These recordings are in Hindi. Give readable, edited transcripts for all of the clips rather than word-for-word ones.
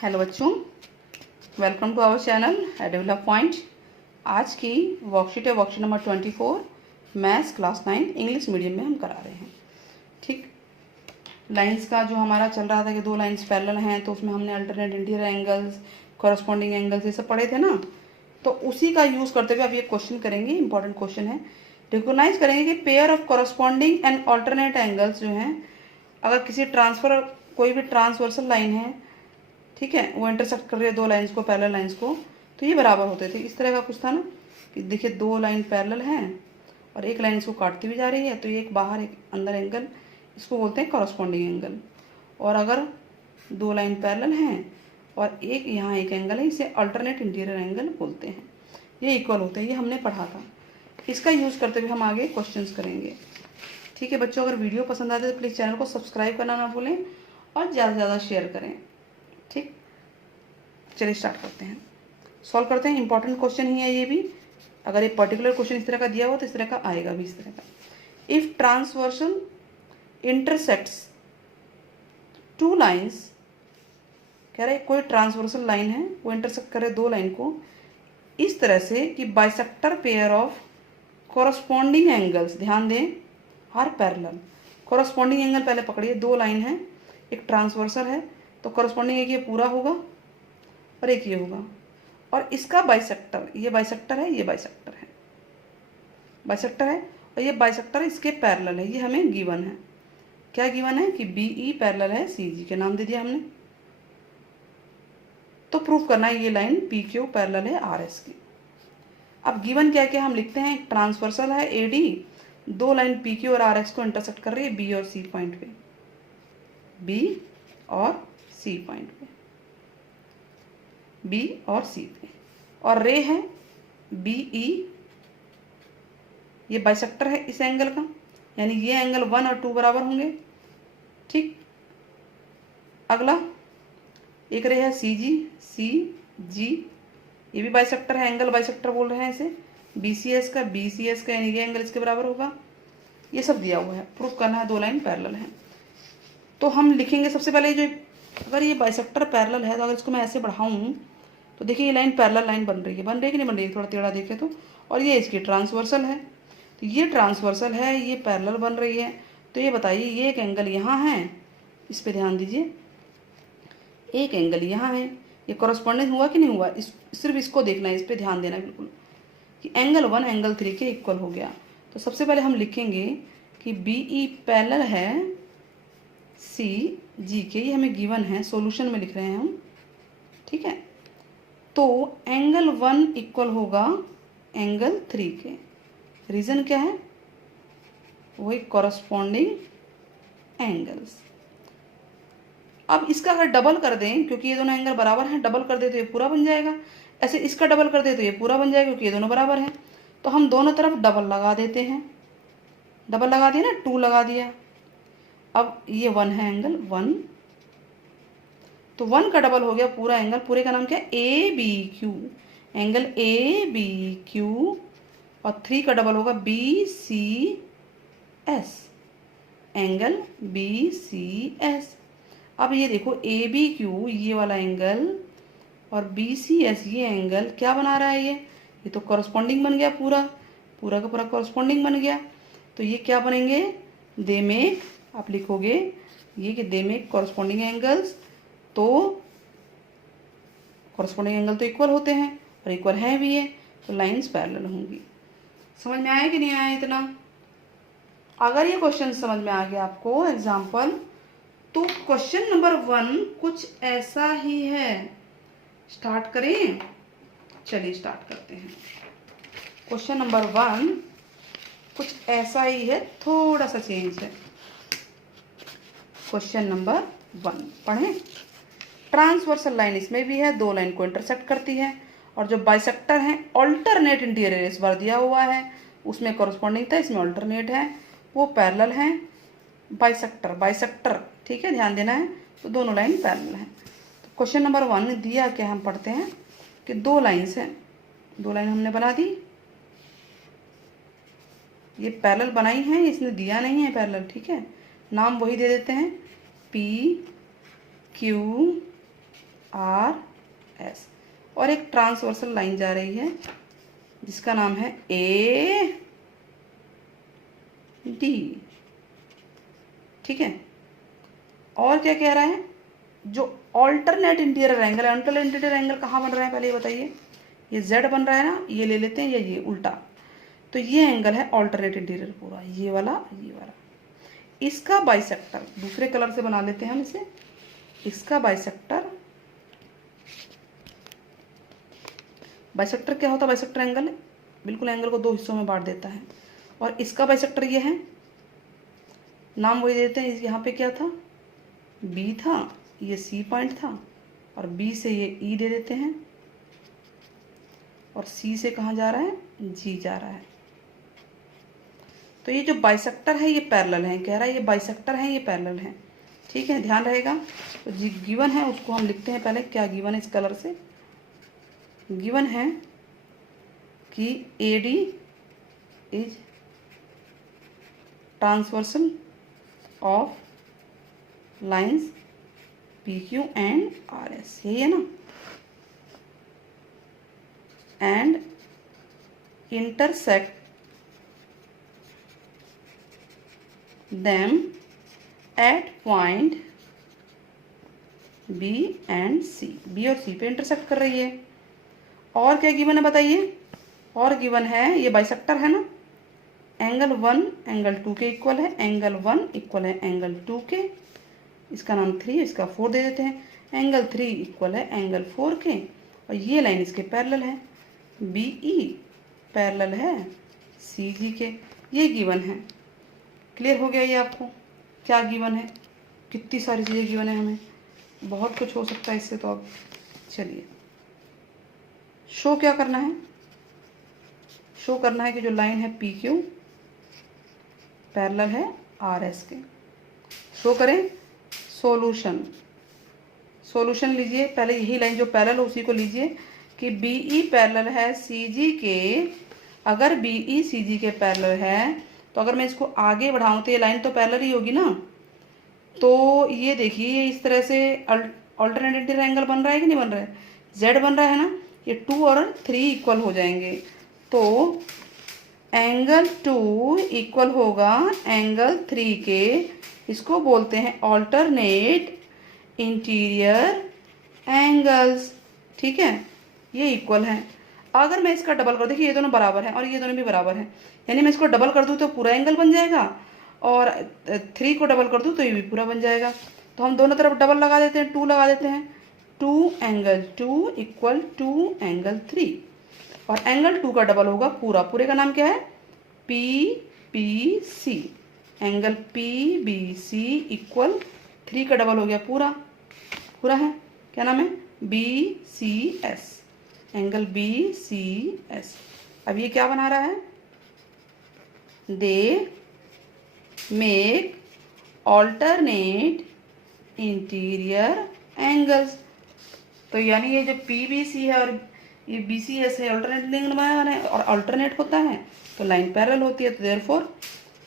हेलो बच्चों, welcome to our channel Develop Point. आज की वर्कशीट है worksheet number 24 maths class 9 English medium में हम करा रहे हैं। ठीक, लाइंस का जो हमारा चल रहा था कि दो लाइंस पैरेलल हैं तो उसमें हमने alternate interior angles, corresponding angles ये सब पढ़े थे ना। तो उसी का यूज़ करते हुए अब ये क्वेश्चन करेंगे, इंपॉर्टेंट क्वेश्चन है। रिकोगनाइज करेंगे कि pair of corresponding and alternate angles जो हैं, अगर किसी कोई भी ट्रांसवर्सल लाइन है, ठीक है, वो इंटरसेक्ट कर रही है दो लाइंस को, पैरेलल लाइंस को, तो ये बराबर होते थे। इस तरह का कुछ था ना कि देखिए दो लाइन पैरेलल हैं और एक लाइन इसको काटती हुई जा रही है, तो ये एक बाहर एक अंदर एंगल, इसको बोलते हैं कॉरस्पॉन्डिंग एंगल। और अगर दो लाइन पैरेलल हैं और एक यहाँ एक एंगल है, इसे अल्टरनेट इंटीरियर एंगल बोलते हैं। ये इक्वल होते हैं, ये हमने पढ़ा था। इसका यूज़ करते हुए हम आगे क्वेश्चंस करेंगे। ठीक है बच्चों, अगर वीडियो पसंद आते तो प्लीज़ चैनल को सब्सक्राइब करना ना भूलें और ज़्यादा से ज़्यादा शेयर करें। ठीक, चलिए स्टार्ट करते हैं, सॉल्व करते हैं। इंपॉर्टेंट क्वेश्चन ही है ये भी। अगर ये पर्टिकुलर क्वेश्चन इस तरह का दिया हो तो इस तरह का आएगा भी, इस तरह का। If transversal intersects two lines, कह रहे कोई ट्रांसवर्सल लाइन है वो इंटरसेक्ट करे दो लाइन को इस तरह से कि bisector pair of corresponding angles, ध्यान दें, आर पैरेलल। कॉरस्पॉन्डिंग एंगल पहले पकड़िए, दो लाइन है, एक ट्रांसवर्सल है, तो कॉरस्पॉन्डिंग एक ये पूरा होगा और एक ये होगा, और इसका बाइसेक्टर, ये बाइसेक्टर है, ये बाइसेक्टर है, बाइसेक्टर है, और ये बाइसेक्टर इसके पैरेलल है। ये हमें गिवन है, क्या गिवन है कि बी ई पैरेलल है सी जी, के नाम दे दिया हमने। तो प्रूफ करना है ये लाइन पी क्यू पैरेलल है आर एस की। अब गिवन क्या क्या हम लिखते हैं, ट्रांसवर्सल है ए डी, दो लाइन पी क्यू और आर एक्स को इंटरसेक्ट कर रही है बी और सी पॉइंट पे, बी और सी पॉइंट पे, बी और सी पे, और रे है बी ई, ये बाइसेक्टर है इस एंगल का, यानी ये एंगल 1 और 2 बराबर होंगे। ठीक, अगला एक रे है सी जी, सी जी, ये भी बाइसेक्टर है, एंगल बाइसेक्टर बोल रहे हैं इसे, बी सी एस का, बी सी एस का, यानी ये एंगल इसके बराबर होगा। ये सब दिया हुआ है, प्रूफ करना है दो लाइन पैरेलल है। तो हम लिखेंगे सबसे पहले जो, अगर ये बाइसेक्टर पैरेलल है तो अगर इसको मैं ऐसे बढ़ाऊँ तो देखिए ये लाइन पैरेलल लाइन बन रही है कि नहीं बन रही है, थोड़ा टेढ़ा देखें तो, और ये इसकी ट्रांसवर्सल है, तो ये ट्रांसवर्सल है, ये पैरेलल बन रही है। तो ये बताइए, ये एक एंगल यहाँ है, इस पे ध्यान दीजिए, एक एंगल यहाँ है, ये कॉरस्पॉन्डिंग हुआ कि नहीं हुआ, सिर्फ इसको देखना है, इस पे ध्यान देना है बिल्कुल, कि एंगल 1 एंगल 3 के इक्वल हो गया। तो सबसे पहले हम लिखेंगे कि बी ई पैरेलल है सी जी के, ये हमें गिवन है, सॉल्यूशन में लिख रहे हैं हम। ठीक है, तो एंगल 1 इक्वल होगा एंगल 3 के। रीज़न क्या है, वही कॉरस्पॉन्डिंग एंगल्स। अब इसका अगर डबल कर दें, क्योंकि ये दोनों एंगल बराबर हैं, डबल कर दे तो ये पूरा बन जाएगा। ऐसे इसका डबल कर दे तो ये पूरा बन जाएगा, क्योंकि ये दोनों बराबर हैं। तो हम दोनों तरफ डबल लगा देते हैं, डबल लगा दिया ना, 2 लगा दिया। अब ये 1 है, एंगल 1, तो 1 का डबल हो गया पूरा एंगल, पूरे का नाम क्या है, A B Q, angle A B Q, और 3 का डबल होगा B C S, angle B C S. अब ये देखो ए बी क्यू ये वाला एंगल और बी सी एस ये एंगल क्या बना रहा है, ये तो कॉरस्पॉन्डिंग बन गया, पूरा पूरा का पूरा कॉरस्पॉन्डिंग बन गया। तो ये क्या बनेंगे, दे मेक, आप लिखोगे ये कि दे मेक कॉरस्पॉन्डिंग एंगल्स। तो कॉरस्पॉन्डिंग एंगल तो इक्वल होते हैं और इक्वल हैं भी है, तो लाइंस पैरेलल होंगी। समझ में आया कि नहीं आया इतना? अगर ये क्वेश्चन समझ में आ गया आपको एग्जाम्पल, तो क्वेश्चन नंबर 1 कुछ ऐसा ही है। स्टार्ट करें, चलिए स्टार्ट करते हैं। क्वेश्चन नंबर 1 कुछ ऐसा ही है, थोड़ा सा चेंज है। क्वेश्चन नंबर 1 पढ़ें। ट्रांसवर्सल लाइन इसमें भी है, दो लाइन को इंटरसेक्ट करती है, और जो बाइसेक्टर है अल्टरनेट इंटीरियर इस बार दिया हुआ है, उसमें कॉरस्पॉन्डिंग था, इसमें अल्टरनेट है, वो पैरेलल हैं। बाइसेक्टर बाइसेक्टर, ठीक है, ध्यान देना है, तो दोनों लाइन पैरेलल हैं। तो क्वेश्चन नंबर 1 दिया क्या, हम पढ़ते हैं कि दो लाइन्स हैं, दो लाइन हमने बना दी, ये पैरेलल बनाई हैं, इसने दिया नहीं है पैरेलल, ठीक है, नाम वही दे देते हैं, पी क्यू RS, और एक ट्रांसवर्सल लाइन जा रही है जिसका नाम है AD। ठीक है, और क्या कह रहा है, जो ऑल्टरनेट इंटीरियर एंगल है, ऑल्टरनेट इंटीरियर एंगल कहाँ बन रहा है पहले ये बताइए। ये Z बन रहा है ना, ये ले लेते हैं, या ये उल्टा, तो ये एंगल है ऑल्टरनेट इंटीरियर पूरा, ये वाला ये वाला। इसका बाइसेक्टर दूसरे कलर से बना लेते हैं हम इसे। इसका बाइसेक्टर, बाइसेक्टर क्या होता है, बाइसेक्टर एंगल बिल्कुल एंगल को दो हिस्सों में बांट देता है। और इसका बाइसेक्टर ये है, नाम वही देते हैं। यहाँ पे क्या था, B था, ये C पॉइंट था, और B से ये E दे देते हैं, और C से कहाँ जा रहा है, G जा रहा है। तो ये जो बाइसेक्टर है ये पैरेलल है, कह रहा है ये बाइसेक्टर है, ये पैरेलल है। ठीक है, ध्यान रहेगा। तो जी गिवन है उसको हम लिखते हैं पहले, क्या गिवन है इस कलर से। गिवन है कि AD is transversal of lines PQ and RS, यही है ना, and intersect them at point B and C, B और C पे इंटरसेक्ट कर रही है। और क्या गिवन है बताइए, और गिवन है ये बाइसेक्टर है ना, एंगल 1 एंगल 2 के इक्वल है, एंगल 1 इक्वल है एंगल 2 के, इसका नाम 3, इसका 4 दे देते हैं, एंगल 3 इक्वल है एंगल 4 के, और ये लाइन इसके पैरेलल है, BE पैरेलल है CG के। ये गिवन है। क्लियर हो गया ये आपको, क्या गिवन है, कितनी सारी चीज़ें गिवन है, हमें बहुत कुछ हो सकता है इससे। तो अब चलिए शो क्या करना है, शो करना है कि जो लाइन है PQ पैरेलल है RS के। शो करें, सॉल्यूशन, सॉल्यूशन लीजिए। पहले यही लाइन जो पैरेलल है उसी को लीजिए कि BE पैरेलल है CG के। अगर BE CG के पैरेलल है तो अगर मैं इसको आगे बढ़ाऊं तो ये लाइन तो पैरेलल ही होगी ना। तो ये देखिए इस तरह से अल्टरनेट एंगल बन रहा है कि नहीं बन रहा है, Z बन रहा है ना, ये 2 और 3 इक्वल हो जाएंगे। तो एंगल 2 इक्वल होगा एंगल 3 के, इसको बोलते हैं ऑल्टरनेट इंटीरियर एंगल्स। ठीक है, ये इक्वल है। अगर मैं इसका डबल कर, देखिए ये दोनों बराबर हैं और ये दोनों भी बराबर हैं, यानी मैं इसको डबल कर दूँ तो पूरा एंगल बन जाएगा, और 3 को डबल कर दूँ तो ये भी पूरा बन जाएगा। तो हम दोनों तरफ डबल लगा देते हैं, 2 लगा देते हैं, 2 एंगल 2 इक्वल 2 एंगल 3, और एंगल 2 का डबल होगा पूरा, पूरे का नाम क्या है PBC, एंगल PBC इक्वल 3 का डबल हो गया पूरा, पूरा है, क्या नाम है BCS, एंगल BCS। अब ये क्या बना रहा है, they make alternate interior angles. तो यानी ये जो PBC है और ये BCS है, ऑल्टरनेट एंगल बना है, और ऑल्टरनेट होता है तो लाइन पैरेलल होती है, तो देयरफॉर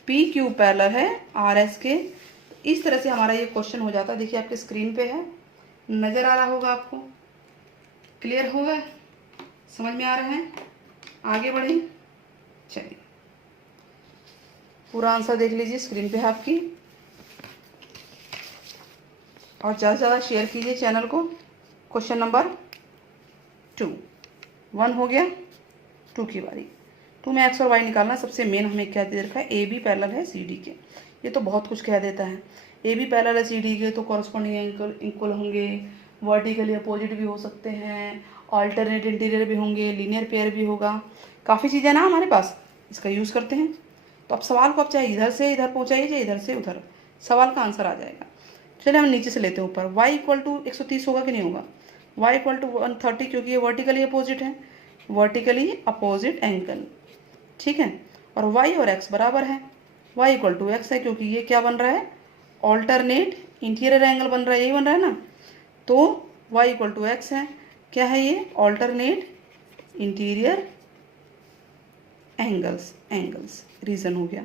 PQ पैरेलल है RS के। इस तरह से हमारा ये क्वेश्चन हो जाता है। देखिए आपके स्क्रीन पे है, नज़र आ रहा होगा आपको, क्लियर होगा, समझ में आ रहा है। आगे बढ़ें, चलिए पूरा आंसर देख लीजिए, स्क्रीन पे है आपकी, और ज़्यादा से ज़्यादा शेयर कीजिए चैनल को। क्वेश्चन नंबर 2, 1 हो गया, 2 की बारी। 2 में एक्स और वाई निकालना, सबसे मेन हमें क्या दे रखा है, AB पैरेलल है CD के। ये तो बहुत कुछ कह देता है, AB पैरेलल है CD के तो कॉरस्पॉन्डिंग एंगल इक्वल होंगे, वर्टिकली अपोजिट भी हो सकते हैं, ऑल्टरनेट इंटीरियर भी होंगे, लीनियर पेयर भी होगा, काफ़ी चीज़ें ना हमारे पास, इसका यूज़ करते हैं। तो अब सवाल को आप चाहे इधर से इधर पहुँचाइए, चाहे इधर से उधर, सवाल का आंसर आ जाएगा। चलिए हम नीचे से लेते हैं ऊपर, y इक्वल टू 130 होगा कि नहीं होगा, y इक्वल टू 130, क्योंकि ये वर्टिकली अपोजिट है, वर्टिकली अपोजिट एंगल। ठीक है, और y और x बराबर है, y इक्वल टू x है, क्योंकि ये क्या बन रहा है, ऑल्टरनेट इंटीरियर एंगल बन रहा है, यही बन रहा है ना। तो y इक्वल टू x है, क्या है ये, ऑल्टरनेट इंटीरियर एंगल्स, रीज़न हो गया।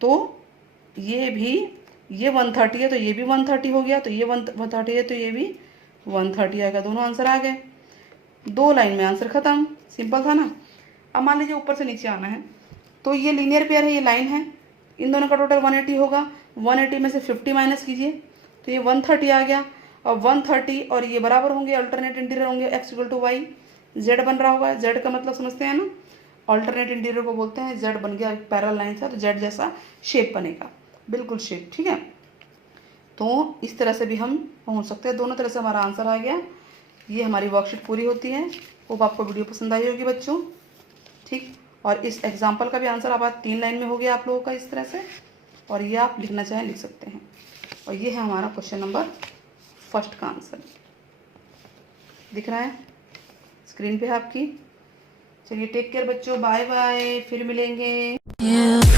तो ये भी, ये 130 है तो ये भी 130 हो गया, तो ये 130 है तो ये भी 130 आ गया। दोनों आंसर आ गए, 2 लाइन में आंसर खत्म। सिंपल था ना। अब मान लीजिए ऊपर से नीचे आना है, तो ये लीनियर पेयर है, ये लाइन है, इन दोनों का टोटल 180 होगा। 180 में से 50 माइनस कीजिए तो ये 130 आ गया। और 130 और ये बराबर होंगे, अल्टरनेट इंटीरियर होंगे, x equal to Y. Z बन रहा होगा, जेड का मतलब समझते हैं ना, अल्टरनेट इंटीरियर को बोलते हैं। जेड बन गया पैरेलल लाइन से, तो जेड जैसा शेप बनेगा, बिल्कुल शेप। ठीक है, तो इस तरह से भी हम पहुंच सकते हैं। दोनों तरह से हमारा आंसर आ गया। ये हमारी वर्कशीट पूरी होती है। होप आपको वीडियो पसंद आई होगी बच्चों। ठीक, और इस एग्जाम्पल का भी आंसर आप 3 लाइन में हो गया आप लोगों का इस तरह से, और ये आप लिखना चाहें लिख सकते हैं। और ये है हमारा क्वेश्चन नंबर फर्स्ट का आंसर। दिख रहा है स्क्रीन पे है आपकी। चलिए टेक केयर बच्चों, बाय बाय, फिर मिलेंगे।